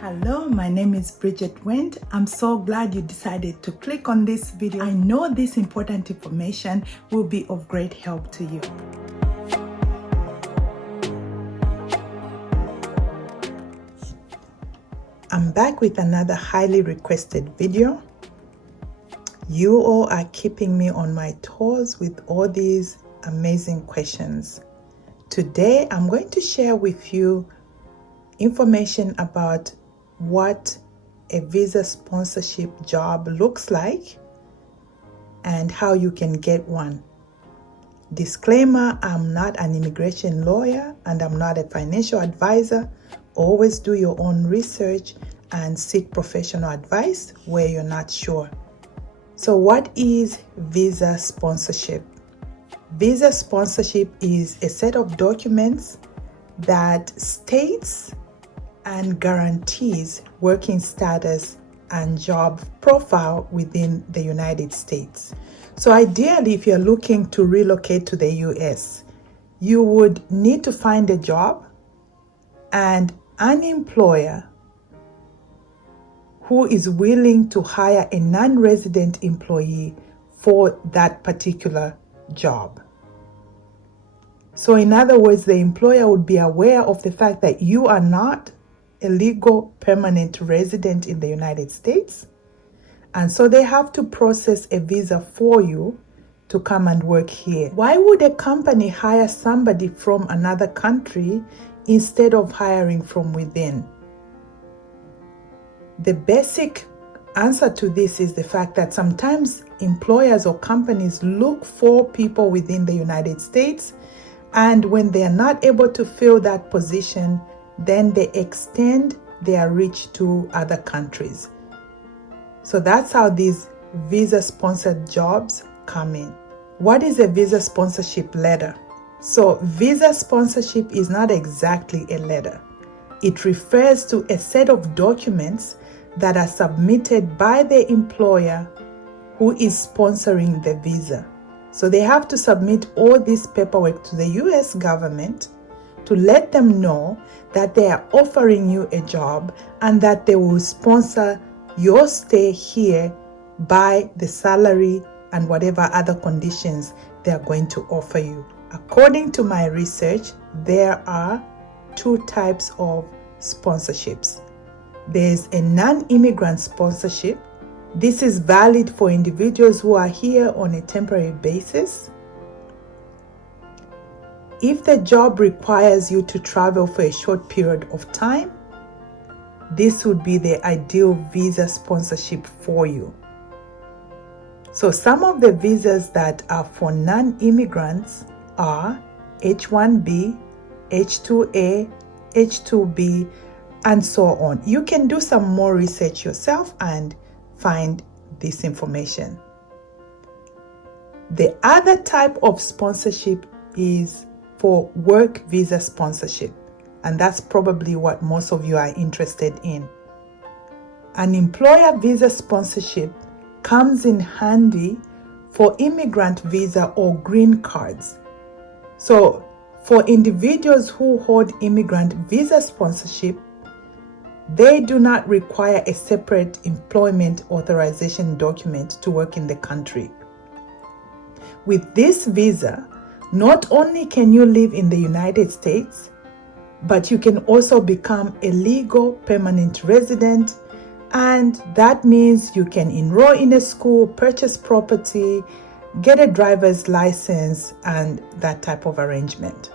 Hello, my name is Bridget Wendt. I'm so glad you decided to click on this video. I know this important information will be of great help to you. I'm back with another highly requested video. You all are keeping me on my toes with all these amazing questions. Today, I'm going to share with you information about what a visa sponsorship job looks like and how you can get one. Disclaimer, I'm not an immigration lawyer and I'm not a financial advisor. Always do your own research and seek professional advice where you're not sure. So what is visa sponsorship? Visa sponsorship is a set of documents that states and guarantees working status and job profile within the United States. So ideally, if you're looking to relocate to the US, you would need to find a job and an employer who is willing to hire a non-resident employee for that particular job. So in other words, the employer would be aware of the fact that you are not a legal permanent resident in the United States. And so they have to process a visa for you to come and work here. Why would a company hire somebody from another country instead of hiring from within? The basic answer to this is the fact that sometimes employers or companies look for people within the United States, and when they are not able to fill that position, then they extend their reach to other countries. So that's how these visa-sponsored jobs come in. What is a visa sponsorship letter? So visa sponsorship is not exactly a letter. It refers to a set of documents that are submitted by the employer who is sponsoring the visa. So they have to submit all this paperwork to the US government to let them know that they are offering you a job and that they will sponsor your stay here by the salary and whatever other conditions they are going to offer you. According to my research, there are two types of sponsorships. There's a non-immigrant sponsorship. This is valid for individuals who are here on a temporary basis. If the job requires you to travel for a short period of time, this would be the ideal visa sponsorship for you. So some of the visas that are for non-immigrants are H-1B, H-2A, H-2B, and so on. You can do some more research yourself and find this information. The other type of sponsorship is for work visa sponsorship, and that's probably what most of you are interested in. An employer visa sponsorship comes in handy for immigrant visa or green cards. So for individuals who hold immigrant visa sponsorship, they do not require a separate employment authorization document to work in the country. With this visa, not only can you live in the United States, but you can also become a legal permanent resident, and that means you can enroll in a school, purchase property, get a driver's license, and that type of arrangement.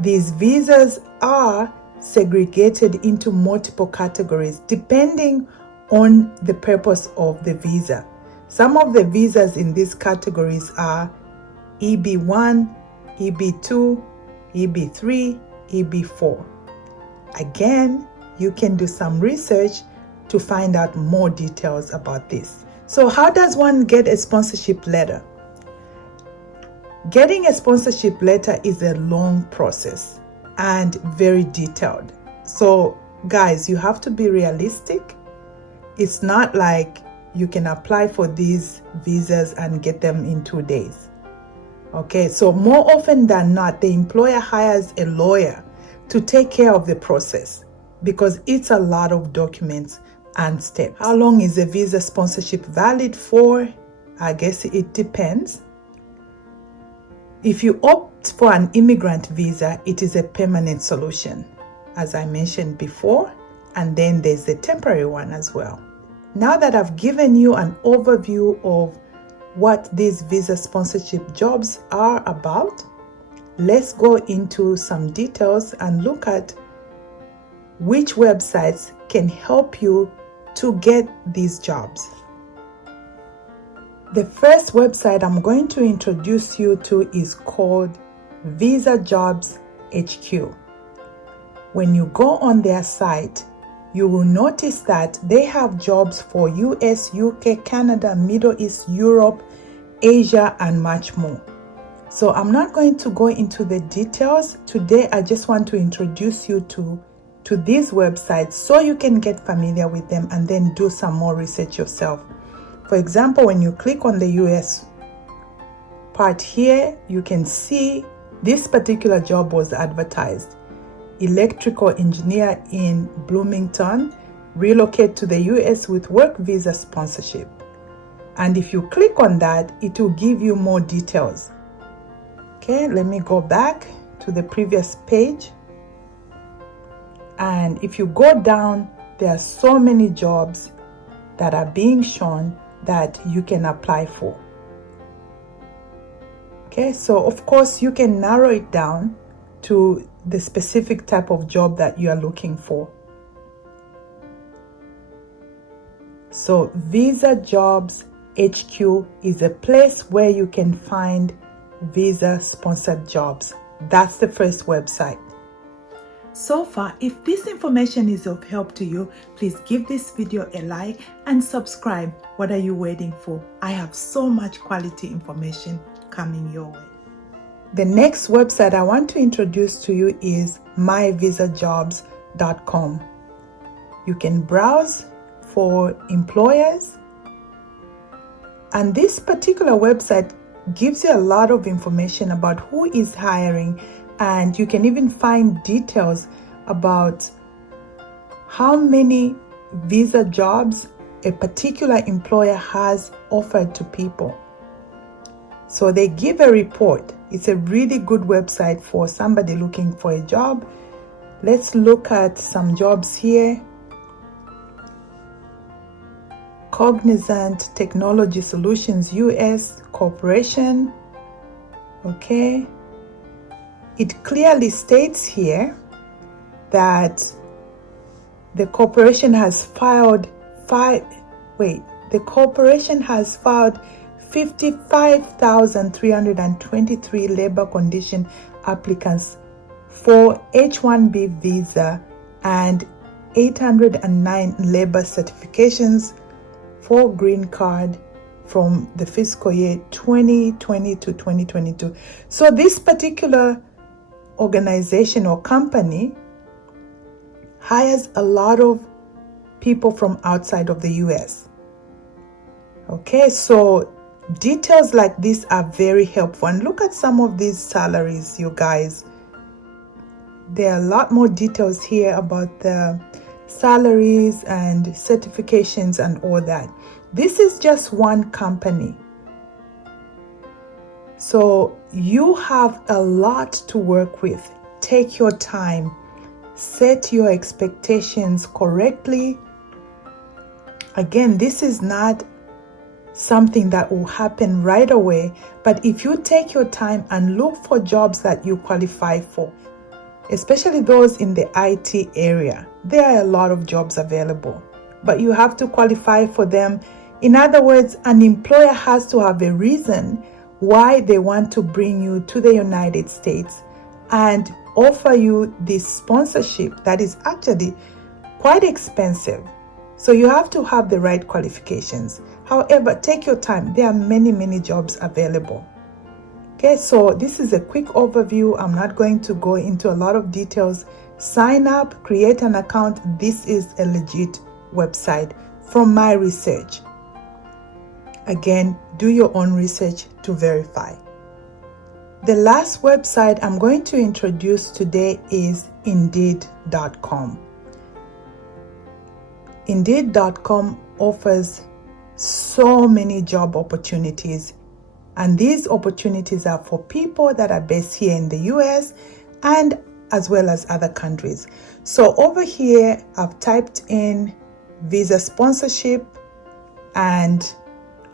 These visas are segregated into multiple categories depending on the purpose of the visa. Some of the visas in these categories are EB1, EB2, EB3, EB4. Again, you can do some research to find out more details about this. So how does one get a sponsorship letter? Getting a sponsorship letter is a long process and very detailed. So guys, you have to be realistic. It's not like you can apply for these visas and get them in 2 days. Okay, so more often than not, the employer hires a lawyer to take care of the process. because it's a lot of documents and steps. How long is a visa sponsorship valid for? I guess it depends. If you opt for an immigrant visa, it is a permanent solution, as I mentioned before, and then there's the temporary one as well. Now that I've given you an overview of what these visa sponsorship jobs are about, let's go into some details and look at which websites can help you to get these jobs. The first website I'm going to introduce you to is called Visa Jobs HQ. When you go on their site, you will notice that they have jobs for US, UK, Canada, Middle East, Europe, Asia, and much more. So I'm not going to go into the details. Today, I just want to introduce you to these websites so you can get familiar with them and then do some more research yourself. For example, when you click on the US part here, you can see this particular job was advertised. Electrical engineer in Bloomington, relocate to the US with work visa sponsorship. And if you click on that, it will give you more details. Okay, let me go back to the previous page. And if you go down, there are so many jobs that are being shown that you can apply for. Okay, so of course you can narrow it down to the specific type of job that you are looking for. So Visa Jobs HQ is a place where you can find visa sponsored jobs. That's the first website. So far, if this information is of help to you, please give this video a like and subscribe. What are you waiting for? I have so much quality information coming your way. The next website I want to introduce to you is myvisajobs.com. You can browse for employers, and this particular website gives you a lot of information about who is hiring, and you can even find details about how many visa jobs a particular employer has offered to people. So they give a report. It's a really good website for somebody looking for a job. Let's look at some jobs here. Cognizant Technology Solutions US Corporation. Okay. It clearly states here that the corporation has filed 55,323 labor condition applicants for H-1B visa and 809 labor certifications for green card from the fiscal year 2020 to 2022. So this particular organization or company hires a lot of people from outside of the US. Okay, so details like this are very helpful. And look at some of these salaries, you guys. There are a lot more details here about the salaries and certifications and all that. This is just one company. So you have a lot to work with. Take your time. Set your expectations correctly. Again, this is not something that will happen right away, but if you take your time and look for jobs that you qualify for, especially those in the IT area, there are a lot of jobs available, but you have to qualify for them. In other words, an employer has to have a reason why they want to bring you to the United States and offer you this sponsorship that is actually quite expensive. So you have to have the right qualifications. However, take your time. There are many jobs available. Okay, so this is a quick overview. I'm not going to go into a lot of details. Sign up, create an account. This is a legit website from my research. Again, do your own research to verify. The last website I'm going to introduce today is Indeed.com. Indeed.com offers so many job opportunities, and these opportunities are for people that are based here in the US and as well as other countries. So over here, I've typed in visa sponsorship, and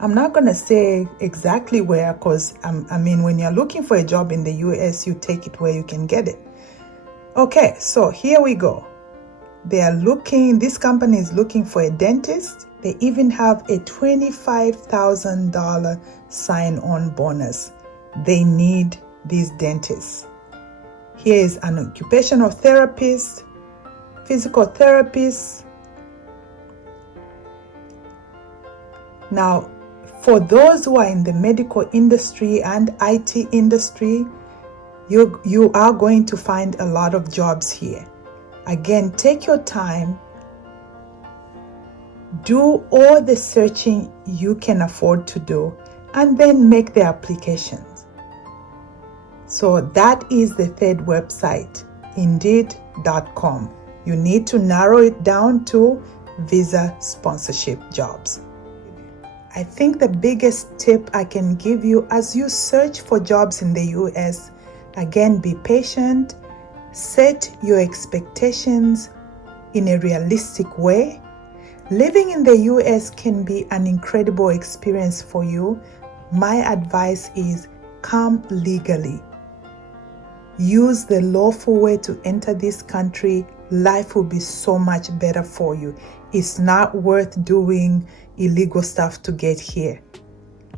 I'm not going to say exactly where, because when you're looking for a job in the US, you take it where you can get it. Okay, so here we go. This company is looking for a dentist. They even have a $25,000 sign-on bonus. They need these dentists. Here is an occupational therapist, physical therapist. Now, for those who are in the medical industry and IT industry, you are going to find a lot of jobs here. Again, take your time, do all the searching you can afford to do, and then make the applications. So that is the third website, Indeed.com. You need to narrow it down to visa sponsorship jobs. I think the biggest tip I can give you as you search for jobs in the US, again, be patient, set your expectations in a realistic way. Living in the US can be an incredible experience for you. My advice is come legally. Use the lawful way to enter this country. Life will be so much better for you. It's not worth doing illegal stuff to get here.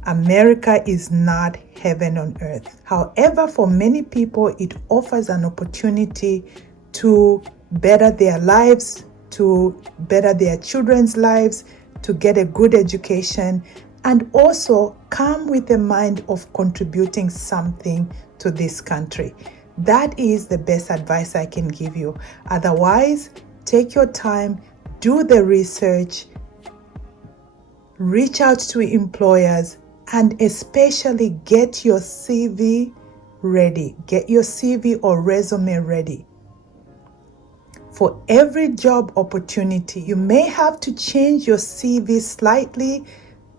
America is not heaven on earth. However, for many people, it offers an opportunity to better their lives, to better their children's lives, to get a good education, and also come with the mind of contributing something to this country. That is the best advice I can give you. Otherwise, take your time, do the research, reach out to employers, and especially get your CV ready. Get your CV or resume ready. For every job opportunity, you may have to change your CV slightly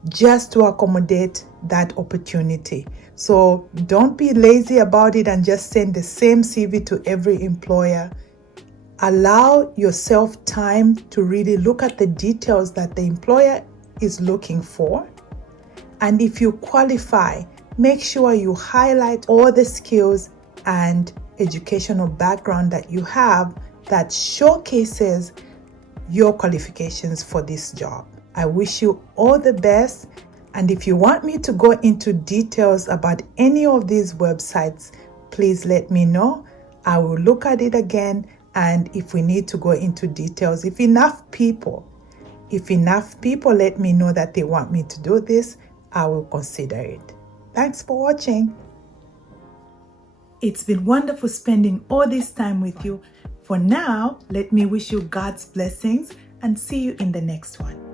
just to accommodate that opportunity. So don't be lazy about it and just send the same CV to every employer. Allow yourself time to really look at the details that the employer is looking for. And if you qualify, make sure you highlight all the skills and educational background that you have that showcases your qualifications for this job. I wish you all the best. And if you want me to go into details about any of these websites, please let me know. I will look at it again. And if we need to go into details, if enough people let me know that they want me to do this, I will consider it. Thanks for watching. It's been wonderful spending all this time with you. For now, let me wish you God's blessings and see you in the next one.